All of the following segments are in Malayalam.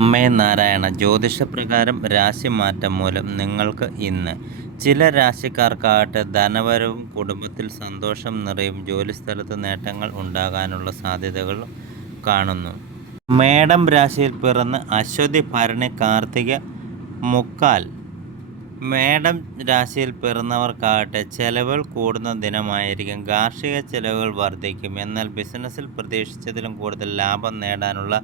അമ്മേ നാരായണ ജ്യോതിഷപ്രകാരം രാശിമാറ്റം മൂലം നിങ്ങൾക്ക് ഇന്ന് ചില രാശിക്കാർക്കാകട്ടെ ധനപരവും കുടുംബത്തിൽ സന്തോഷം നിറയും ജോലിസ്ഥലത്ത് നേട്ടങ്ങൾ ഉണ്ടാകാനുള്ള സാധ്യതകൾ കാണുന്നു. മേടം രാശിയിൽ പിറന്ന് അശ്വതി ഭരണി കാർത്തിക മുക്കാൽ. മേടം രാശിയിൽ പിറന്നവർക്കാകട്ടെ ചെലവുകൾ കൂടുന്ന ദിനമായിരിക്കും. കാർഷിക ചെലവുകൾ വർദ്ധിക്കും. എന്നാൽ ബിസിനസ്സിൽ പ്രതീക്ഷിച്ചതിലും കൂടുതൽ ലാഭം നേടാനുള്ള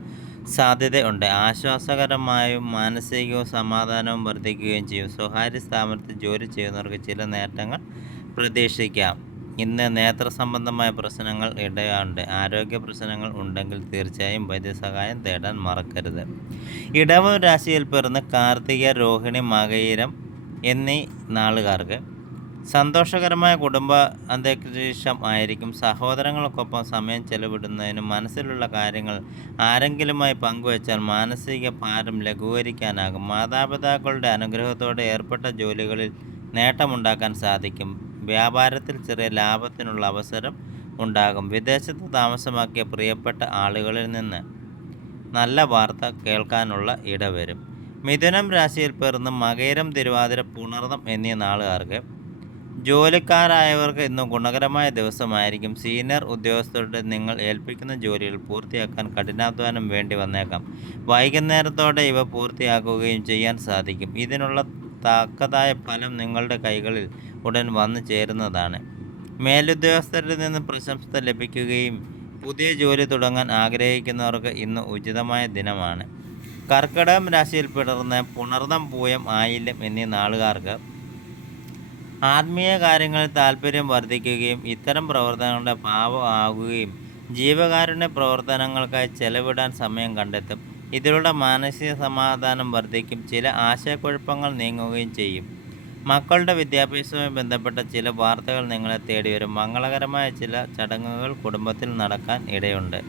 സാധ്യതയുണ്ട്. ആശ്വാസകരമായും മാനസികവും സമാധാനവും വർദ്ധിക്കുകയും ചെയ്യും. സ്വകാര്യ സ്ഥാപനത്തിൽ ജോലി ചെയ്യുന്നവർക്ക് ചില നേട്ടങ്ങൾ പ്രതീക്ഷിക്കാം. ഇന്ന് നേത്ര സംബന്ധമായ പ്രശ്നങ്ങൾ ഇടയുണ്ട്. ആരോഗ്യ പ്രശ്നങ്ങൾ ഉണ്ടെങ്കിൽ തീർച്ചയായും വൈദ്യസഹായം തേടാൻ മറക്കരുത്. ഇടവ രാശിയിൽ പിറന്ന് കാർത്തിക രോഹിണി മകയിരം എന്നീ നാളുകാർക്ക് സന്തോഷകരമായ കുടുംബ അന്തരീക്ഷം ആയിരിക്കും. സഹോദരങ്ങൾക്കൊപ്പം സമയം ചെലവിടുന്നതിനും മനസ്സിലുള്ള കാര്യങ്ങൾ ആരെങ്കിലുമായി പങ്കുവച്ചാൽ മാനസിക ഭാരം ലഘൂകരിക്കാനാകും. മാതാപിതാക്കളുടെ അനുഗ്രഹത്തോടെ ഏർപ്പെട്ട ജോലികളിൽ നേട്ടമുണ്ടാക്കാൻ സാധിക്കും. വ്യാപാരത്തിൽ ചെറിയ ലാഭത്തിനുള്ള അവസരം ഉണ്ടാകും. വിദേശത്ത് താമസമാക്കിയ പ്രിയപ്പെട്ട ആളുകളിൽ നിന്ന് നല്ല വാർത്ത കേൾക്കാനുള്ള ഇടവരും. മിഥുനം രാശിയിൽ പിറന്ന് മകേരം തിരുവാതിര പുണർന്നം എന്നീ നാളുകാർക്ക് ജോലിക്കാരായവർക്ക് ഇന്ന് ഗുണകരമായ ദിവസമായിരിക്കും. സീനിയർ ഉദ്യോഗസ്ഥരുടെ നിങ്ങൾ ഏൽപ്പിക്കുന്ന ജോലികൾ പൂർത്തിയാക്കാൻ കഠിനാധ്വാനം വേണ്ടി വന്നേക്കാം. വൈകുന്നേരത്തോടെ ഇവ പൂർത്തിയാക്കുകയും ചെയ്യാൻ സാധിക്കും. ഇതിനുള്ള തക്കതായ ഫലം നിങ്ങളുടെ കൈകളിൽ ഉടൻ വന്നു ചേരുന്നതാണ്. മേലുദ്യോഗസ്ഥരിൽ നിന്ന് പ്രശംസ ലഭിക്കുകയും പുതിയ ജോലി തുടങ്ങാൻ ആഗ്രഹിക്കുന്നവർക്ക് ഇന്ന് ഉചിതമായ ദിനമാണ്. കർക്കിടകം രാശിയിൽ പിടർന്ന് പുണർദം പൂയം ആയില്യം എന്നീ നാളുകാർക്ക് ആത്മീയ കാര്യങ്ങളിൽ താല്പര്യം വർദ്ധിക്കുകയും ഇത്തരം പ്രവർത്തനങ്ങളുടെ ഭാവം ആകുകയും ജീവകാരുണ്യ പ്രവർത്തനങ്ങൾക്കായി ചെലവിടാൻ സമയം കണ്ടെത്തും. ഇതിലൂടെ മാനസിക സമാധാനം വർദ്ധിക്കും ചില ആശയക്കുഴപ്പങ്ങൾ നീങ്ങുകയും ചെയ്യും. മക്കളുടെ വിദ്യാഭ്യാസവുമായി ബന്ധപ്പെട്ട ചില വാർത്തകൾ നിങ്ങളെ തേടി വരും മംഗളകരമായ ചില ചടങ്ങുകൾ കുടുംബത്തിൽ നടക്കാൻ ഇടയുണ്ട്.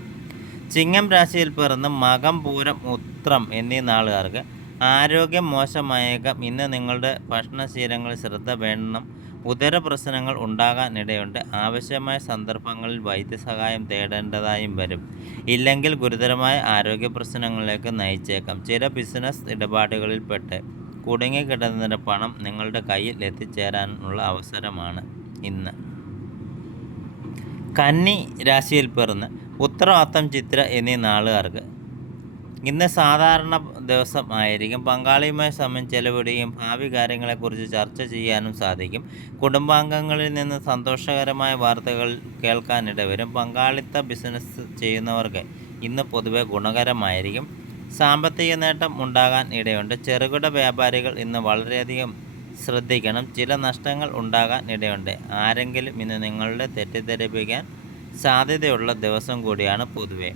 ചിങ്ങം രാശിയിൽ പിറന്ന് മകം പൂരം ഉത്രം എന്നീ നാളുകാർക്ക് ആരോഗ്യം മോശമായേക്കാം. ഇന്ന് നിങ്ങളുടെ ഭക്ഷണശീലങ്ങളിൽ ശ്രദ്ധ വേണം. ഉദര പ്രശ്നങ്ങൾ ഉണ്ടാകാൻ ഇടയുണ്ട് ആവശ്യമായ സന്ദർഭങ്ങളിൽ വൈദ്യസഹായം തേടേണ്ടതായും വരും. ഇല്ലെങ്കിൽ ഗുരുതരമായ ആരോഗ്യ പ്രശ്നങ്ങളിലേക്ക് നയിച്ചേക്കാം. ചില ബിസിനസ് ഇടപാടുകളിൽപ്പെട്ട് കുടുങ്ങിക്കിടന്നതിന്റെ പണം നിങ്ങളുടെ കയ്യിൽ എത്തിച്ചേരാനുള്ള അവസരമാണ് ഇന്ന്. കന്നി രാശിയിൽ പിറന്ന് ഉത്തരവാദിത്തം ചിത്ര എന്നീ നാളുകാർക്ക് ഇന്ന് സാധാരണ ദിവസം ആയിരിക്കും. പങ്കാളിയുമായി സമയം ചെലവിടുകയും ഭാവി കാര്യങ്ങളെക്കുറിച്ച് ചർച്ച ചെയ്യാനും സാധിക്കും. കുടുംബാംഗങ്ങളിൽ നിന്ന് സന്തോഷകരമായ വാർത്തകൾ കേൾക്കാനിടവരും പങ്കാളിത്ത ബിസിനസ് ചെയ്യുന്നവർക്ക് ഇന്ന് പൊതുവെ ഗുണകരമായിരിക്കും. സാമ്പത്തിക നേട്ടം ഉണ്ടാകാൻ ഇടയുണ്ട്. ചെറുകിട വ്യാപാരികൾ ഇന്ന് വളരെയധികം ശ്രദ്ധിക്കണം. ചില നഷ്ടങ്ങൾ ഉണ്ടാകാൻ ഇടയുണ്ട്. ആരെങ്കിലും ഇന്ന് നിങ്ങളുടെ തെറ്റിദ്ധരിപ്പിക്കാൻ സാധ്യതയുള്ള ദിവസം കൂടിയാണ് പൊതുവെ.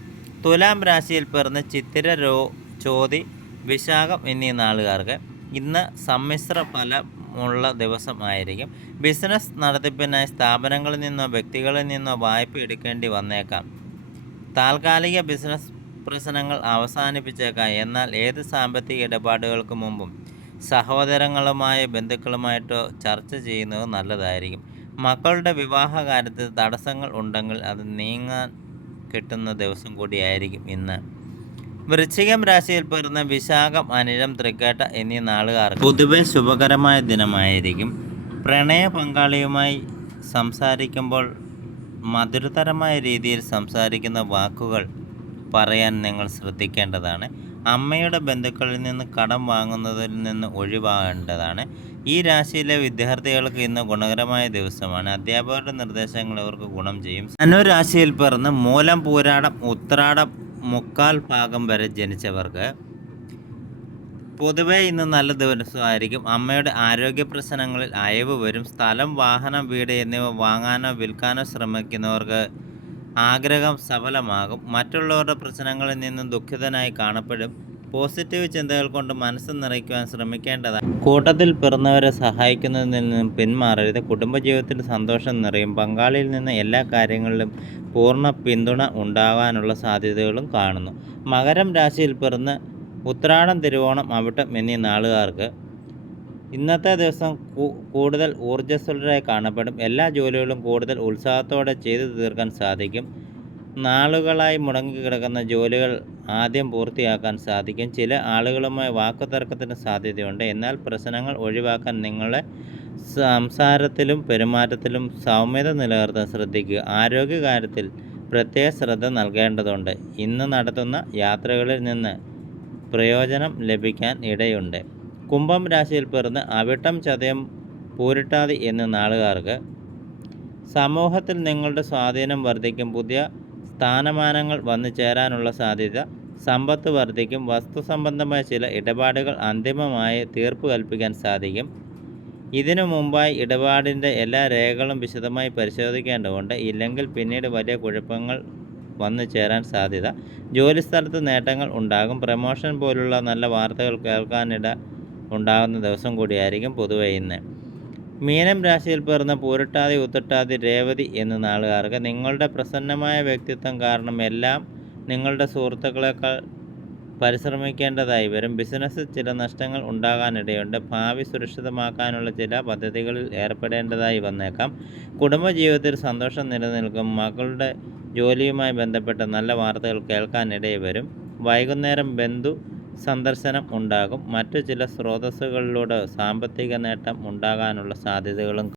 തുലാം രാശിയിൽ പിറന്ന് ചിത്തിര രോ ചോതി വിശാഖം എന്നീ നാളുകാർക്ക് ഇന്ന് സമ്മിശ്ര ഫലമുള്ള ദിവസമായിരിക്കും ബിസിനസ് നടത്തിപ്പിനായി സ്ഥാപനങ്ങളിൽ നിന്നോ വ്യക്തികളിൽ നിന്നോ വായ്പ എടുക്കേണ്ടി വന്നേക്കാം. താൽക്കാലിക ബിസിനസ് പ്രശ്നങ്ങൾ അവസാനിപ്പിച്ചേക്കാം. എന്നാൽ ഏത് സാമ്പത്തിക ഇടപാടുകൾക്ക് മുമ്പും സഹോദരങ്ങളുമായോ ബന്ധുക്കളുമായിട്ടോ ചർച്ച ചെയ്യുന്നത് നല്ലതായിരിക്കും. മക്കളുടെ വിവാഹ കാര്യത്തിൽ തടസ്സങ്ങൾ ഉണ്ടെങ്കിൽ അത് നീങ്ങാൻ കിട്ടുന്ന ദിവസം കൂടിയായിരിക്കും ഇന്ന്. വൃശ്ചികം രാശിയിൽ പെടുന്ന വിശാഖം അനിഴം തൃക്കേട്ട എന്നീ നാളുകാർ പൊതുവെ ശുഭകരമായ ദിനമായിരിക്കും. പ്രണയ പങ്കാളിയുമായി സംസാരിക്കുമ്പോൾ മധുരതരമായ രീതിയിൽ സംസാരിക്കുന്ന വാക്കുകൾ പറയാൻ നിങ്ങൾ ശ്രദ്ധിക്കേണ്ടതാണ്. അമ്മയുടെ ബന്ധുക്കളിൽ നിന്ന് കടം വാങ്ങുന്നതിൽ നിന്ന് ഒഴിവാകേണ്ടതാണ്. ഈ രാശിയിലെ വിദ്യാർത്ഥികൾക്ക് ഇന്ന് ഗുണകരമായ ദിവസമാണ്. അധ്യാപകരുടെ നിർദ്ദേശങ്ങൾ അവർക്ക് ഗുണം ചെയ്യും. ധനുരാശിയിൽ പിറന്ന് മൂലം പൂരാടം ഉത്രാടം മുക്കാൽ ഭാഗം വരെ ജനിച്ചവർക്ക് പൊതുവെ ഇന്ന് നല്ല ദിവസമായിരിക്കും. അമ്മയുടെ ആരോഗ്യ പ്രശ്നങ്ങളിൽ അയവ് വരും. സ്ഥലം വാഹനം വീട് എന്നിവ വാങ്ങാനോ വിൽക്കാനോ ശ്രമിക്കുന്നവർക്ക് ആഗ്രഹം സഫലമാകും. മറ്റുള്ളവരുടെ പ്രശ്നങ്ങളിൽ നിന്നും ദുഃഖിതനായി കാണപ്പെടും. പോസിറ്റീവ് ചിന്തകൾ കൊണ്ട് മനസ്സ് നിറയ്ക്കുവാൻ ശ്രമിക്കേണ്ടതാണ്. കൂട്ടത്തിൽ പിറന്നവരെ സഹായിക്കുന്നതിൽ നിന്നും പിന്മാറരുത്. കുടുംബജീവിതത്തിൽ സന്തോഷം നിറയും. പങ്കാളിയിൽ നിന്ന് എല്ലാ കാര്യങ്ങളിലും പൂർണ പിന്തുണ ഉണ്ടാകാനുള്ള സാധ്യതകളും കാണുന്നു. മകരം രാശിയിൽ പിറന്ന് ഉത്രാടം തിരുവോണം അവിട്ടം എന്നീ നാളുകാർക്ക് ഇന്നത്തെ ദിവസം കൂടുതൽ ഊർജസ്വലരായി കാണപ്പെടും. എല്ലാ ജോലികളും കൂടുതൽ ഉത്സാഹത്തോടെ ചെയ്തു തീർക്കാൻ സാധിക്കും. നാളുകളായി മുടങ്ങിക്കിടക്കുന്ന ജോലികൾ ആദ്യം പൂർത്തിയാക്കാൻ സാധിക്കും. ചില ആളുകളുമായി വാക്കുതർക്കത്തിന് സാധ്യതയുണ്ട്. എന്നാൽ പ്രശ്നങ്ങൾ ഒഴിവാക്കാൻ നിങ്ങളെ സംസാരത്തിലും പെരുമാറ്റത്തിലും സൗമ്യത നിലനിർത്താൻ ശ്രദ്ധിക്കുക. ആരോഗ്യകാര്യത്തിൽ പ്രത്യേക ശ്രദ്ധ നൽകേണ്ടതുണ്ട്. ഇന്ന് നടത്തുന്ന യാത്രകളിൽ നിന്ന് പ്രയോജനം ലഭിക്കാൻ ഇടയുണ്ട്. കുംഭം രാശിയിൽ പിറന്ന് അവിട്ടം ചതയം പൂരിട്ടാതി എന്ന് നാളുകാർക്ക് സമൂഹത്തിൽ നിങ്ങളുടെ സ്വാധീനം വർദ്ധിക്കും. പുതിയ സ്ഥാനമാനങ്ങൾ വന്നു ചേരാനുള്ള സാധ്യത. സമ്പത്ത് വർദ്ധിക്കും. വസ്തു സംബന്ധമായ ചില ഇടപാടുകൾ അന്തിമമായി തീർപ്പ് കൽപ്പിക്കാൻ സാധിക്കും. ഇതിനു മുമ്പായി ഇടപാടിന്റെ എല്ലാ രേഖകളും വിശദമായി പരിശോധിക്കേണ്ടതുണ്ട്. ഇല്ലെങ്കിൽ പിന്നീട് വലിയ കുഴപ്പങ്ങൾ വന്നു ചേരാൻ സാധ്യത. ജോലിസ്ഥലത്ത് നേട്ടങ്ങൾ ഉണ്ടാകും. പ്രമോഷൻ പോലുള്ള നല്ല വാർത്തകൾ കേൾക്കാനിട ഉണ്ടാകുന്ന ദിവസം കൂടിയായിരിക്കും പൊതുവെ ഇന്ന്. മീനം രാശിയിൽ പിറന്ന പൂരട്ടാതി ഉത്തട്ടാതി രേവതി എന്ന നാളുകാർക്ക് നിങ്ങളുടെ പ്രസന്നമായ വ്യക്തിത്വം കാരണം എല്ലാം നിങ്ങളുടെ സുഹൃത്തുക്കളെക്കാൾ പരിശ്രമിക്കേണ്ടതായി വരും. ബിസിനസ് ചില നഷ്ടങ്ങൾ ഉണ്ടാകാനിടയുണ്ട്. ഭാവി സുരക്ഷിതമാക്കാനുള്ള ചില പദ്ധതികളിൽ ഏർപ്പെടേണ്ടതായി വന്നേക്കാം. കുടുംബജീവിതത്തിൽ സന്തോഷം നിലനിൽക്കും. മകളുടെ ജോലിയുമായി ബന്ധപ്പെട്ട നല്ല വാർത്തകൾ കേൾക്കാനിടയിൽ വരും. വൈകുന്നേരം ബന്ധു സന്ദർശനം ഉണ്ടാകും. മറ്റു ചില സ്രോതസ്സുകളിലൂടെ സാമ്പത്തിക നേട്ടം ഉണ്ടാകാനുള്ള സാധ്യതകളും